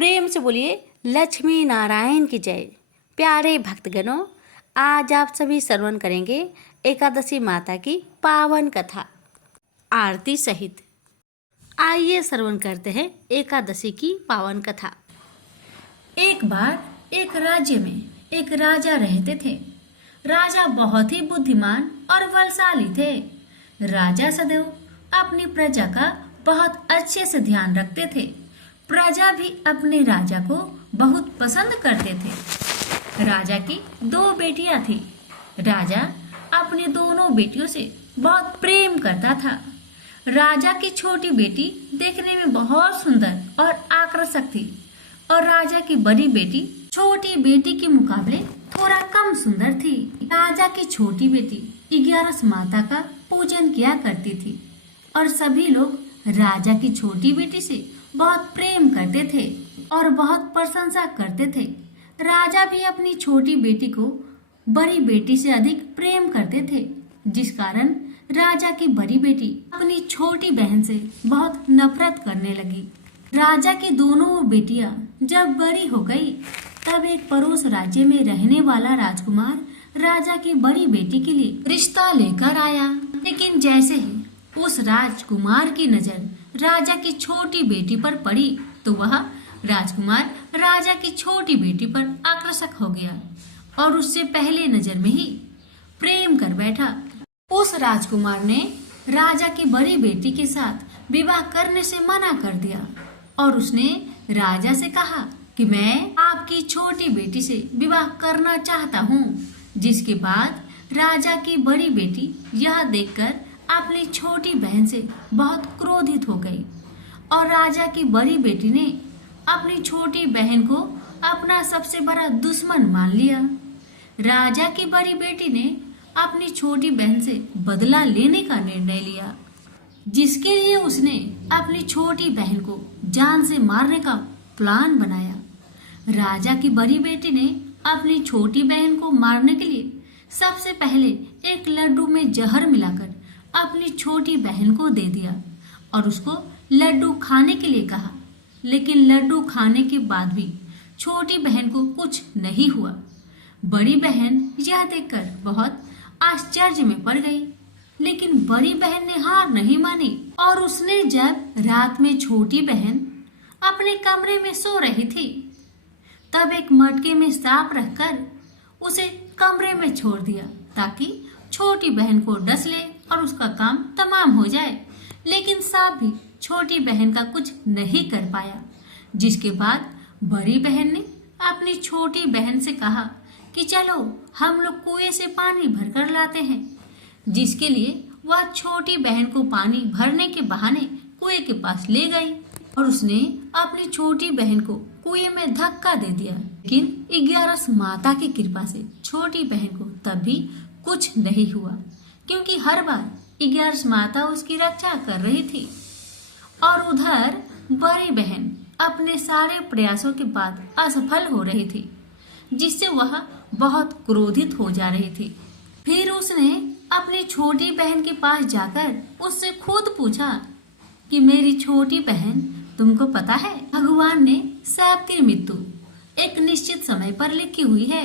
प्रेम से बोलिए लक्ष्मी नारायण की जय। प्यारे भक्तगणों, आज आप सभी श्रवण करेंगे एकादशी माता की पावन कथा आरती सहित। आइए श्रवण करते हैं एकादशी की पावन कथा। एक बार एक राज्य में एक राजा रहते थे। राजा बहुत ही बुद्धिमान और बलशाली थे। राजा सदैव अपनी प्रजा का बहुत अच्छे से ध्यान रखते थे। प्रजा भी अपने राजा को बहुत पसंद करते थे। राजा की 2 बेटियां थी। राजा अपनी दोनों बेटियों से बहुत प्रेम करता था। राजा की छोटी बेटी देखने में बहुत सुंदर और आकर्षक थी और राजा की बड़ी बेटी छोटी बेटी के मुकाबले थोड़ा कम सुंदर थी। राजा की छोटी बेटी 11 माता का पूजन किया करती थी और सभी लोग राजा की छोटी बेटी से बहुत प्रेम करते थे और बहुत प्रशंसा करते थे। राजा भी अपनी छोटी बेटी को बड़ी बेटी से अधिक प्रेम करते थे, जिस कारण राजा की बड़ी बेटी अपनी छोटी बहन से बहुत नफरत करने लगी। राजा की दोनों बेटियां जब बड़ी हो गई, तब एक पड़ोस राज्य में रहने वाला राजकुमार राजा की बड़ी बेटी के लिए रिश्ता लेकर आया। लेकिन जैसे ही उस राजकुमार की नजर राजा की छोटी बेटी पर पड़ी, तो वह राजकुमार राजा की छोटी बेटी पर आकर्षक हो गया और उससे पहले नजर में ही प्रेम कर बैठा। उस राजकुमार ने राजा की बड़ी बेटी के साथ विवाह करने से मना कर दिया और उसने राजा से कहा कि मैं आपकी छोटी बेटी से विवाह करना चाहता हूँ। जिसके बाद राजा की बड़ी बेटी यह देखकर अपनी छोटी बहन से बहुत क्रोधित हो गई और राजा की बड़ी बेटी ने अपनी छोटी बहन को अपना सबसे बड़ा दुश्मन मान लिया। राजा की बड़ी बेटी ने अपनी छोटी बहन से बदला लेने का निर्णय लिया, जिसके लिए उसने अपनी छोटी बहन को जान से मारने का प्लान बनाया। राजा की बड़ी बेटी ने अपनी छोटी बहन को मारने के लिए सबसे पहले एक लड्डू में जहर मिलाकर अपनी छोटी बहन को दे दिया और उसको लड्डू खाने के लिए कहा। लेकिन लड्डू खाने के बाद भी छोटी बहन को कुछ नहीं हुआ। बड़ी बहन यह देखकर बहुत आश्चर्य में पड़ गई, लेकिन बड़ी बहन ने हार नहीं मानी और उसने जब रात में छोटी बहन अपने कमरे में सो रही थी, तब एक मटके में सांप रखकर उसे कमरे में छोड़ दिया ताकि छोटी बहन को डस ले और उसका काम तमाम हो जाए। लेकिन सांप भी छोटी बहन का कुछ नहीं कर पाया। जिसके बाद बड़ी बहन ने अपनी छोटी बहन से कहा कि चलो हम लोग कुएं से पानी भरकर लाते हैं। जिसके लिए वह छोटी बहन को पानी भरने के बहाने कुएं के पास ले गई और उसने अपनी छोटी बहन को कुएं में धक्का दे दिया। लेकिन 11 माता की कृपा से छोटी बहन को तब भी कुछ नहीं हुआ, क्योंकि हर बार 11 माता उसकी रक्षा कर रही थी। और उधर बड़ी बहन अपने सारे प्रयासों के बाद असफल हो रही थी, जिससे वह बहुत क्रोधित हो जा रही थी। फिर उसने अपनी छोटी बहन के पास जाकर उससे खुद पूछा कि मेरी छोटी बहन, तुमको पता है भगवान ने सबकी मृत्यु एक निश्चित समय पर लिखी हुई है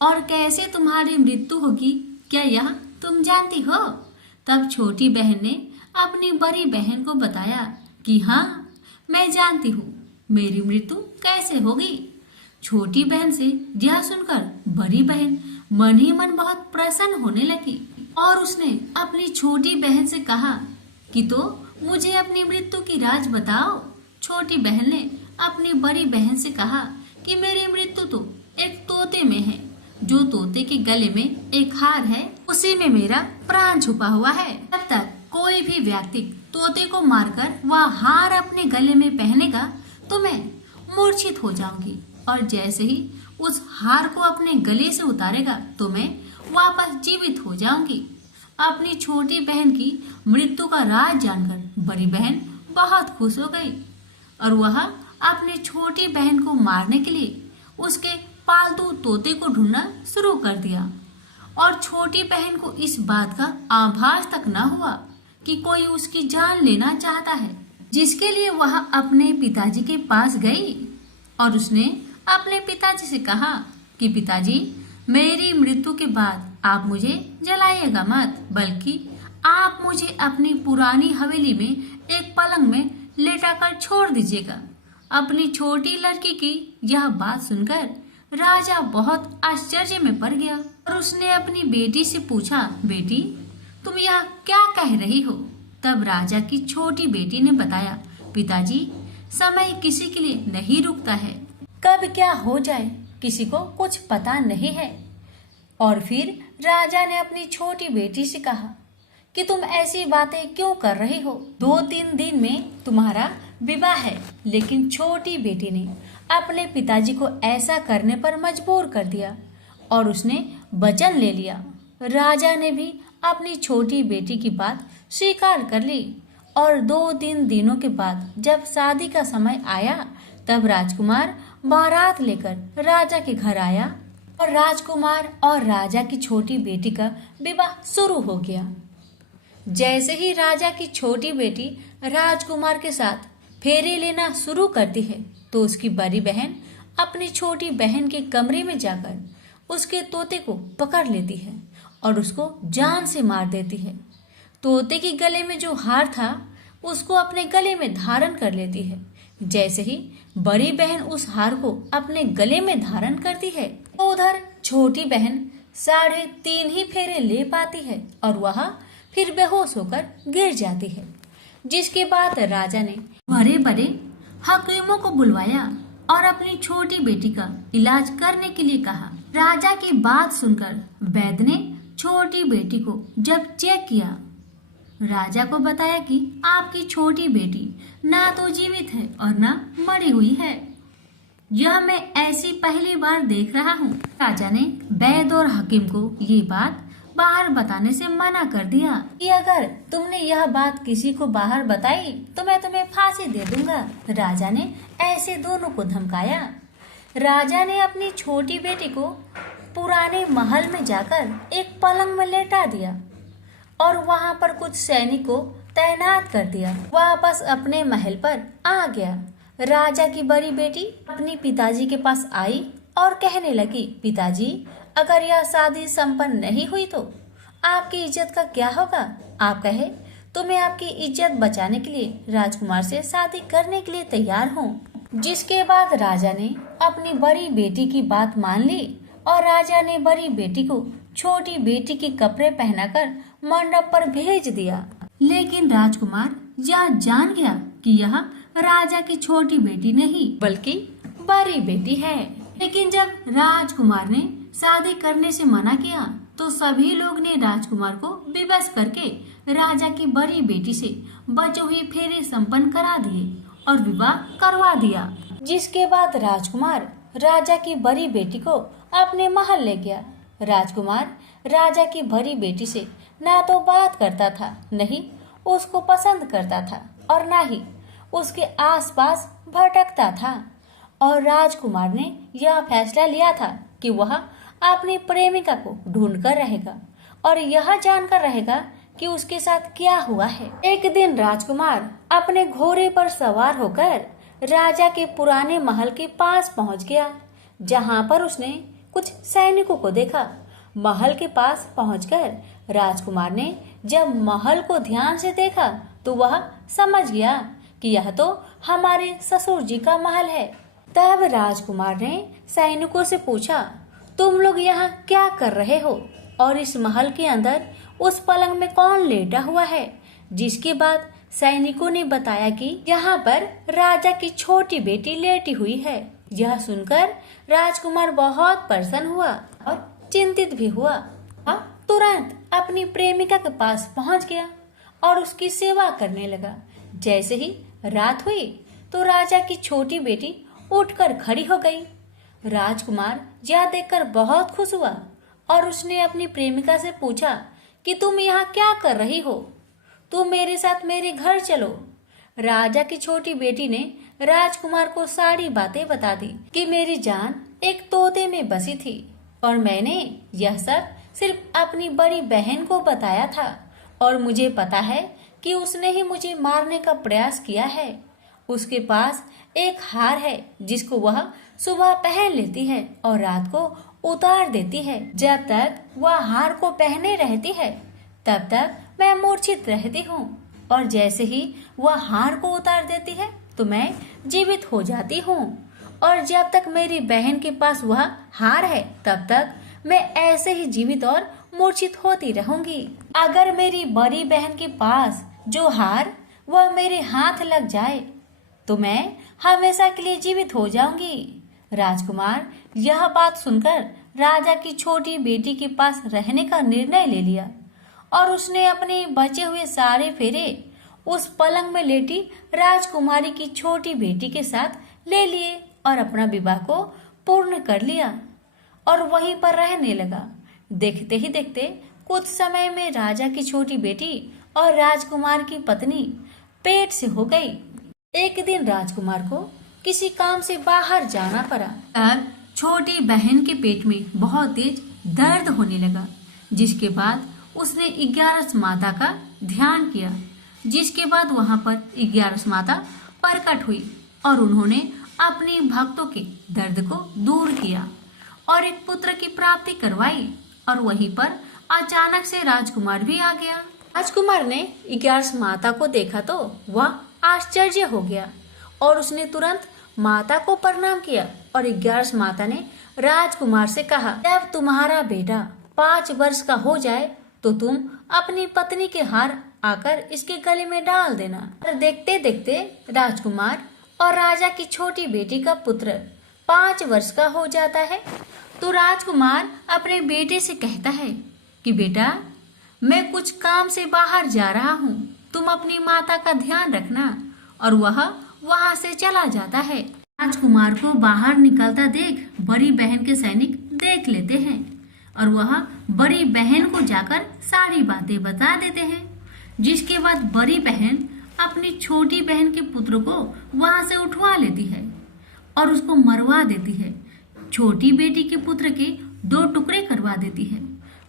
और कैसे तुम्हारी मृत्यु होगी, क्या यह तुम जानती हो? तब छोटी बहन ने अपनी बड़ी बहन को बताया कि हाँ, मैं जानती हूँ मेरी मृत्यु कैसे होगी। छोटी बहन से यह सुनकर बड़ी बहन मन ही मन बहुत प्रसन्न होने लगी और उसने अपनी छोटी बहन से कहा कि तो मुझे अपनी मृत्यु की राज बताओ। छोटी बहन ने अपनी बड़ी बहन से कहा कि मेरी मृत्यु तो एक तोते में है। जो तोते के गले में एक हार है, उसी में मेरा प्राण छुपा हुआ है। जब तक कोई भी व्यक्ति तोते को मारकर वह हार अपने गले में पहनेगा तो मैं मूर्छित हो जाऊंगी, और जैसे ही उस हार को अपने गले से उतारेगा तो मैं वापस जीवित हो जाऊंगी। अपनी छोटी बहन की मृत्यु का राज जानकर बड़ी बहन बहुत खुश हो गई और वह अपनी छोटी बहन को मारने के लिए उसके पालतू तोते को ढूंढना शुरू कर दिया। और छोटी बहन को इस बात का आभास तक न हुआ कि कोई उसकी जान लेना चाहता है, जिसके लिए वह अपने पिताजी के पास गई और उसने अपने पिताजी से कहा कि पिताजी, मेरी मृत्यु के बाद आप मुझे जलाइएगा मत, बल्कि आप मुझे अपनी पुरानी हवेली में एक पलंग में लेटाकर छोड़ दीजिएगा। अपनी छोटी लड़की की यह बात सुनकर राजा बहुत आश्चर्य में पड़ गया और उसने अपनी बेटी से पूछा, बेटी, तुम यह क्या कह रही हो? तब राजा की छोटी बेटी ने बताया, पिताजी, समय किसी के लिए नहीं रुकता है, कब क्या हो जाए किसी को कुछ पता नहीं है। और फिर राजा ने अपनी छोटी बेटी से कहा कि तुम ऐसी बातें क्यों कर रही हो? 2-3 दिन में तुम्हारा विवाह है। लेकिन छोटी बेटी ने अपने पिताजी को ऐसा करने पर मजबूर कर दिया और उसने वचन ले लिया। राजा ने भी अपनी छोटी बेटी की बात स्वीकार कर ली और 2-3 दिनों के बाद जब शादी का समय आया तब राजकुमार बारात लेकर राजा के घर आया और राजकुमार और राजा की छोटी बेटी का विवाह शुरू हो गया। जैसे ही राजा की छोटी बेटी राजकुमार के साथ फेरे लेना शुरू करती है तो उसकी बड़ी बहन अपनी छोटी बहन के कमरे में जाकर उसके तोते को पकड़ लेती है और उसको जान से मार देती है। तोते के गले में जो हार था उसको अपने गले में धारण कर लेती है। जैसे ही बड़ी बहन उस हार को अपने गले में धारण करती है तो उधर छोटी बहन 3.5 ही फेरे ले पाती है और वह फिर बेहोश होकर गिर जाती है। जिसके बाद राजा ने बड़े बड़े हकीमों को बुलवाया और अपनी छोटी बेटी का इलाज करने के लिए कहा। राजा की बात सुनकर वैद्य ने छोटी बेटी को जब चेक किया, राजा को बताया कि आपकी छोटी बेटी ना तो जीवित है और ना मरी हुई है। यह मैं ऐसी पहली बार देख रहा हूँ। राजा ने वैद्य और हकीम को ये बात बाहर बताने से मना कर दिया कि अगर तुमने यह बात किसी को बाहर बताई तो मैं तुम्हें फांसी दे दूंगा। राजा ने ऐसे दोनों को धमकाया। राजा ने अपनी छोटी बेटी को पुराने महल में जाकर एक पलंग में लेटा दिया और वहां पर कुछ सैनिक को तैनात कर दिया। वापस अपने महल पर आ गया। राजा की बड़ी बेटी अपनी पिताजी के पास आई और कहने लगी, पिताजी, अगर यह शादी संपन्न नहीं हुई तो आपकी इज्जत का क्या होगा? आप कहे तो मैं आपकी इज्जत बचाने के लिए राजकुमार से शादी करने के लिए तैयार हूँ। जिसके बाद राजा ने अपनी बड़ी बेटी की बात मान ली और राजा ने बड़ी बेटी को छोटी बेटी के कपड़े पहनाकर मंडप पर भेज दिया। लेकिन राजकुमार यह जान गया कि यह राजा की छोटी बेटी नहीं बल्कि बड़ी बेटी है। लेकिन जब राजकुमार ने शादी करने से मना किया तो सभी लोग ने राजकुमार को विवश करके राजा की बड़ी बेटी से बचे हुए फेरे संपन्न करा दिए और विवाह करवा दिया। जिसके बाद राजकुमार राजा की बड़ी बेटी को अपने महल ले गया। राजकुमार राजा की बड़ी बेटी से ना तो बात करता था, नहीं उसको पसंद करता था और ना ही उसके आसपास भटकता था। और राजकुमार ने यह फैसला लिया था कि वह अपनी प्रेमिका को ढूंढकर रहेगा और यह जानकर रहेगा कि उसके साथ क्या हुआ है। एक दिन राजकुमार अपने घोड़े पर सवार होकर राजा के पुराने महल के पास पहुंच गया, जहां पर उसने कुछ सैनिकों को देखा। महल के पास पहुंचकर राजकुमार ने जब महल को ध्यान से देखा तो वह समझ गया कि यह तो हमारे ससुर जी का महल है। तब राजकुमार ने सैनिकों से पूछा, तुम लोग यहाँ क्या कर रहे हो और इस महल के अंदर उस पलंग में कौन लेटा हुआ है? जिसके बाद सैनिकों ने बताया कि यहाँ पर राजा की छोटी बेटी लेटी हुई है। यह सुनकर राजकुमार बहुत प्रसन्न हुआ और चिंतित भी हुआ। वह तुरंत अपनी प्रेमिका के पास पहुंच गया और उसकी सेवा करने लगा। जैसे ही रात हुई तो राजा की छोटी बेटी उठकर खड़ी हो गई। राजकुमार यह देखकर बहुत खुश हुआ और उसने अपनी प्रेमिका से पूछा कि तुम यहाँ क्या कर रही हो? तुम मेरे साथ मेरे घर चलो। राजा की छोटी बेटी ने राजकुमार को सारी बातें बता दी कि मेरी जान एक तोते में बसी थी और मैंने यह सब सिर्फ अपनी बड़ी बहन को बताया था और मुझे पता है कि उसने ही मुझे मारने का प्रयास किया है उसके पास एक हार है जिसको वह सुबह पहन लेती है और रात को उतार देती है। जब तक वह हार को पहने रहती है तब तक मैं मूर्छित रहती हूँ और जैसे ही वह हार को उतार देती है तो मैं जीवित हो जाती हूँ और जब तक मेरी बहन के पास वह हार है तब तक मैं ऐसे ही जीवित और मूर्छित होती रहूंगी। अगर मेरी बड़ी बहन के पास जो हार वह मेरे हाथ लग जाए तो मैं हमेशा के लिए जीवित हो जाऊंगी। राजकुमार यह बात सुनकर राजा की छोटी बेटी के पास रहने का निर्णय ले लिया और उसने अपने बचे हुए सारे फेरे उस पलंग में लेटी राजकुमारी की छोटी बेटी के साथ ले लिए और अपना विवाह को पूर्ण कर लिया और वहीं पर रहने लगा। देखते ही देखते कुछ समय में राजा की छोटी बेटी और राजकुमार की पत्नी पेट से हो गई। एक दिन राजकुमार को किसी काम से बाहर जाना पड़ा। तब छोटी बहन के पेट में बहुत तेज दर्द होने लगा, जिसके बाद उसने 11 माता का ध्यान किया। जिसके बाद वहां पर 11 माता प्रकट हुई और उन्होंने अपने भक्तों के दर्द को दूर किया और एक पुत्र की प्राप्ति करवाई। और वहीं पर अचानक से राजकुमार भी आ गया। राजकुमार ने 11 माता को देखा तो वह आश्चर्य हो गया और उसने तुरंत माता को प्रणाम किया और 11 माता ने राजकुमार से कहा, जब तुम्हारा बेटा 5 वर्ष का हो जाए तो तुम अपनी पत्नी के हार आकर इसके गले में डाल देना। और देखते देखते राजकुमार और राजा की छोटी बेटी का पुत्र 5 वर्ष का हो जाता है। तो राजकुमार अपने बेटे से कहता है कि बेटा, मैं कुछ काम से बाहर जा रहा हूँ, तुम अपनी माता का ध्यान रखना। और वह वहां से चला जाता है। राजकुमार को बाहर निकलता देख बड़ी बहन के सैनिक देख लेते हैं और वह बड़ी बहन को जाकर सारी बातें बता देते हैं। जिसके बाद बड़ी बहन अपनी छोटी बहन के पुत्र को वहां से उठवा लेती है और उसको मरवा देती है। छोटी बेटी के पुत्र के 2 टुकड़े करवा देती है।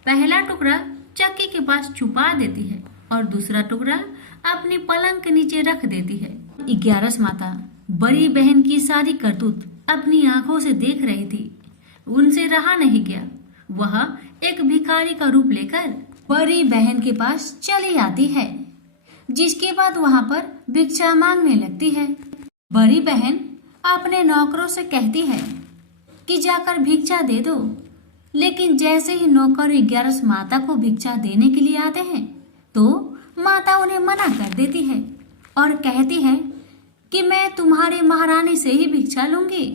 पहला टुकड़ा चक्की के पास छुपा देती है और दूसरा टुकड़ा अपनी पलंग के नीचे रख देती है। 11 माता बड़ी बहन की सारी करतूत अपनी आंखों से देख रही थी। उनसे रहा नहीं गया। वह एक भिखारी का रूप लेकर बड़ी बहन के पास चली आती है, जिसके बाद वहां पर भिक्षा मांगने लगती है। बड़ी बहन अपने नौकरों से कहती है कि जाकर भिक्षा दे दो, लेकिन जैसे ही नौकर 11 माता को भिक्षा देने के लिए आते हैं तो माता उन्हें मना कर देती है और कहती है कि मैं तुम्हारे महारानी से ही भिक्षा लूंगी,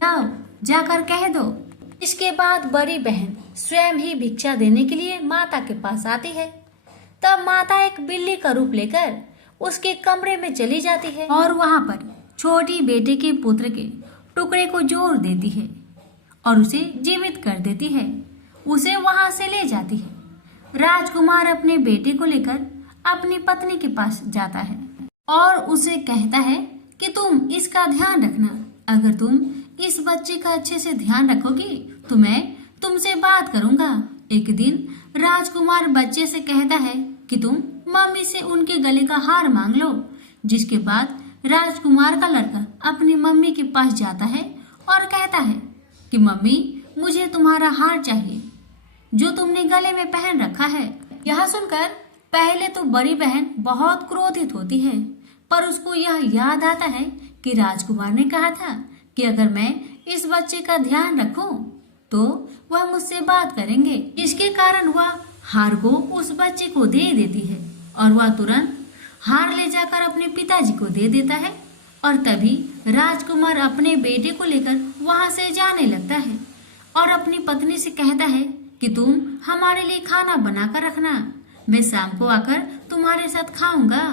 जाओ जाकर कह दो। इसके बाद बड़ी बहन स्वयं ही भिक्षा देने के लिए माता के पास आती है। तब माता एक बिल्ली का रूप लेकर उसके कमरे में चली जाती है और वहां पर छोटी बेटे के पुत्र के टुकड़े को जोड़ देती है और उसे जीवित कर देती है। उसे वहां से ले जाती है। राजकुमार अपने बेटे को लेकर अपनी पत्नी के पास जाता है और उसे कहता है कि तुम इसका ध्यान रखना। अगर तुम इस बच्चे का अच्छे से ध्यान रखोगी तो मैं तुमसे बात करूंगा। एक दिन राजकुमार बच्चे से कहता है कि तुम मम्मी से उनके गले का हार मांग लो। जिसके बाद राजकुमार का लड़का अपनी मम्मी के पास जाता है और कहता है कि मम्मी, मुझे तुम्हारा हार चाहिए जो तुमने गले में पहन रखा है। यह सुनकर पहले तो बड़ी बहन बहुत क्रोधित होती है, पर उसको यह याद आता है कि राजकुमार ने कहा था कि अगर मैं इस बच्चे का ध्यान रखूं तो वह मुझसे बात करेंगे। जिसके कारण वह हार को उस बच्चे को दे देती है और वह तुरंत हार ले जाकर अपने पिताजी को दे देता है। और तभी राजकुमार अपने बेटे को लेकर वहां से जाने लगता है और अपनी पत्नी से कहता है कि तुम हमारे लिए खाना बनाकर रखना, मैं शाम को आकर तुम्हारे साथ खाऊंगा।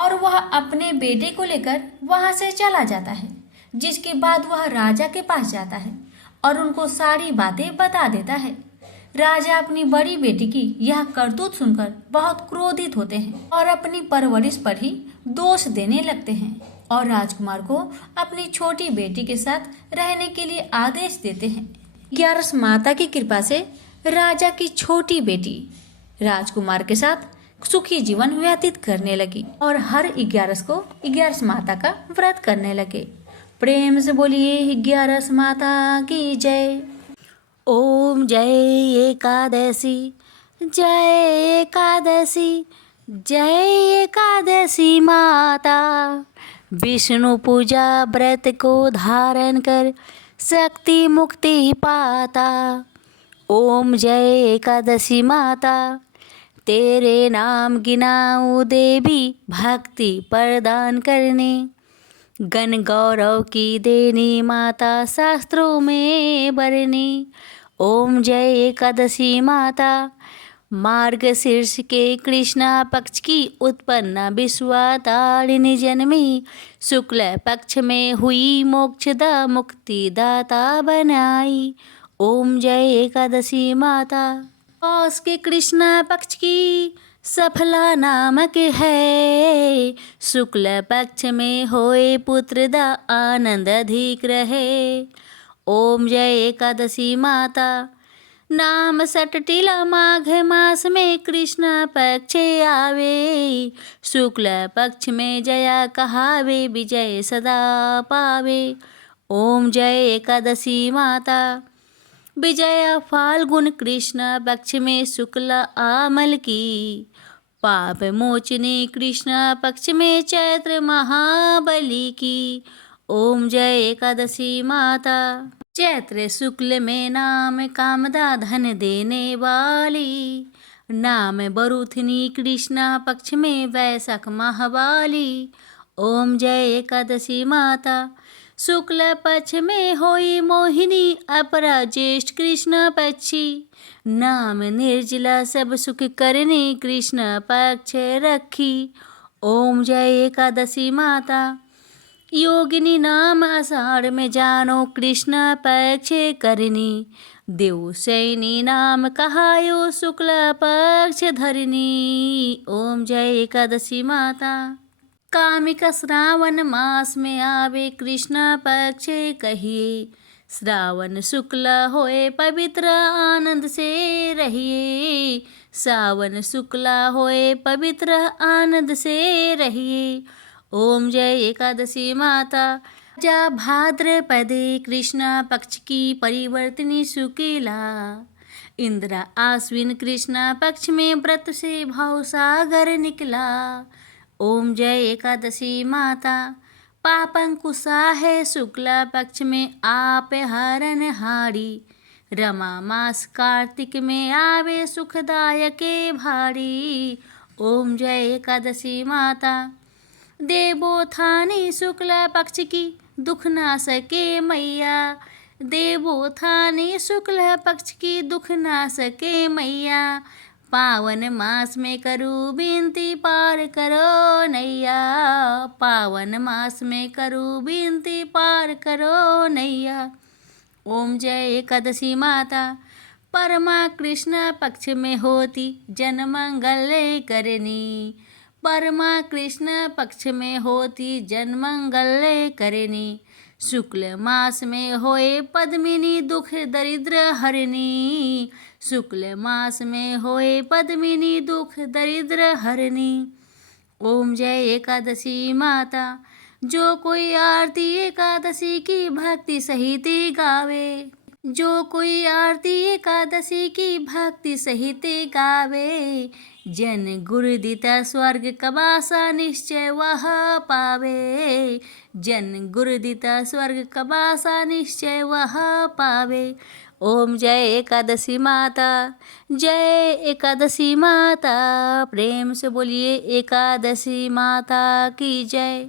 और वह अपने बेटे को लेकर वहां से चला जाता है। जिसके बाद वह राजा के पास जाता है और उनको सारी बातें बता देता है। राजा अपनी बड़ी बेटी की यह करतूत सुनकर बहुत क्रोधित होते हैं और अपनी परवरिश पर ही दोष देने लगते हैं और राजकुमार को अपनी छोटी बेटी के साथ रहने के लिए आदेश देते हैं। 11 माता की कृपा से राजा की छोटी बेटी राजकुमार के साथ सुखी जीवन व्यतीत करने लगी और हर 11 को 11 माता का व्रत करने लगे। प्रेम से बोलिए 11 माता की जय। ओम जय एकादशी, जय एकादशी, जय एकादशी माता। विष्णु पूजा व्रत को धारण कर शक्ति मुक्ति पाता। ओम जय एकादशी माता, तेरे नाम गिनाऊं देवी भक्ति प्रदान करने। गण गौरव की देनी माता शास्त्रों में बरनी। ओम जय एकादशी माता, मार्गशीर्ष के कृष्णा पक्ष की उत्पन्ना विश्वातारिणी जन्मी। शुक्ल पक्ष में हुई मोक्षदा मुक्तिदाता बनाई। ओम जय एकादशी माता, पौष के कृष्णा पक्ष की सफला नामक है। शुक्ल पक्ष में होए पुत्र दा आनंद अधिक रहे। ओम जय एकादशी माता, नाम सटटिला माघ मास में कृष्ण पक्ष आवे। शुक्ल पक्ष में जया कहावे, विजय सदा पावे। ओम जय एकादशी माता, विजया फाल्गुन कृष्ण पक्ष में शुक्ल आमल की। पाप मोचनी कृष्ण पक्ष में चैत्र महाबली की। ओम जय एकादशी माता, चैत्र शुक्ल में नाम कामदा धन देने वाली। नाम बरुथनी कृष्ण पक्ष में वैशाख महावाली। ओम जय एकादशी माता, शुक्ल पक्ष में होई मोहिनी अपरा ज्येष्ठ कृष्ण पक्षी। नाम निर्जला सब सुख करने कृष्ण पक्ष रखी। ओम जय एकादशी माता, योगिनी नाम आषाढ़ में जानो कृष्ण पक्ष करनी। देव सैनी नाम कहायो शुक्ल पक्ष धरनी। ओम जय एकादशी माता, कामिका श्रावण मास में आवे कृष्ण पक्ष कहिए। श्रावण शुक्ल होए पवित्र आनंद से रहिए। सावन शुक्ल होए पवित्र आनंद से रहिए। ओम जय एकादशी माता, जा भाद्रपदे कृष्ण पक्ष की परिवर्तनी शुक्ला। इंद्रा आश्विन कृष्ण पक्ष में व्रत से भाव सागर निकला। ओम जय एकादशी माता, पापंकुशा है शुक्ला पक्ष में आप हरण हारी। रमा मास कार्तिक में आवे सुखदायक भारी। ओम जय एकादशी माता, देवोत्थानी शुक्ल पक्ष की दुख ना सके मैया। देवोत्थानी शुक्ल पक्ष की दुख ना सके मैया। पावन मास में करूँ विनती पार करो नैया। पावन मास में करूँ विनती पार करो नैया। ओम जय एकादशी माता, परमा कृष्ण पक्ष में होती जन मंगल करनी। परमा कृष्ण पक्ष में होती जन मंगल करनी। शुक्ल मास में होए पद्मिनी दुख दरिद्र हरनी। शुक्ल मास में होए पद्मिनी दुख दरिद्र हरनी। ओम जय एकादशी माता, जो कोई आरती एकादशी की भक्ति सहित गावे। जो कोई आरती एकादशी की भक्ति सहित गावे। जन गुरु दिता स्वर्ग कबासा निश्चय वह पावे। जन गुरु दिता स्वर्ग कबासा निश्चय वह पावे। ओम जय एकादशी माता, जय एकादशी माता। प्रेम से बोलिए एकादशी माता की जय।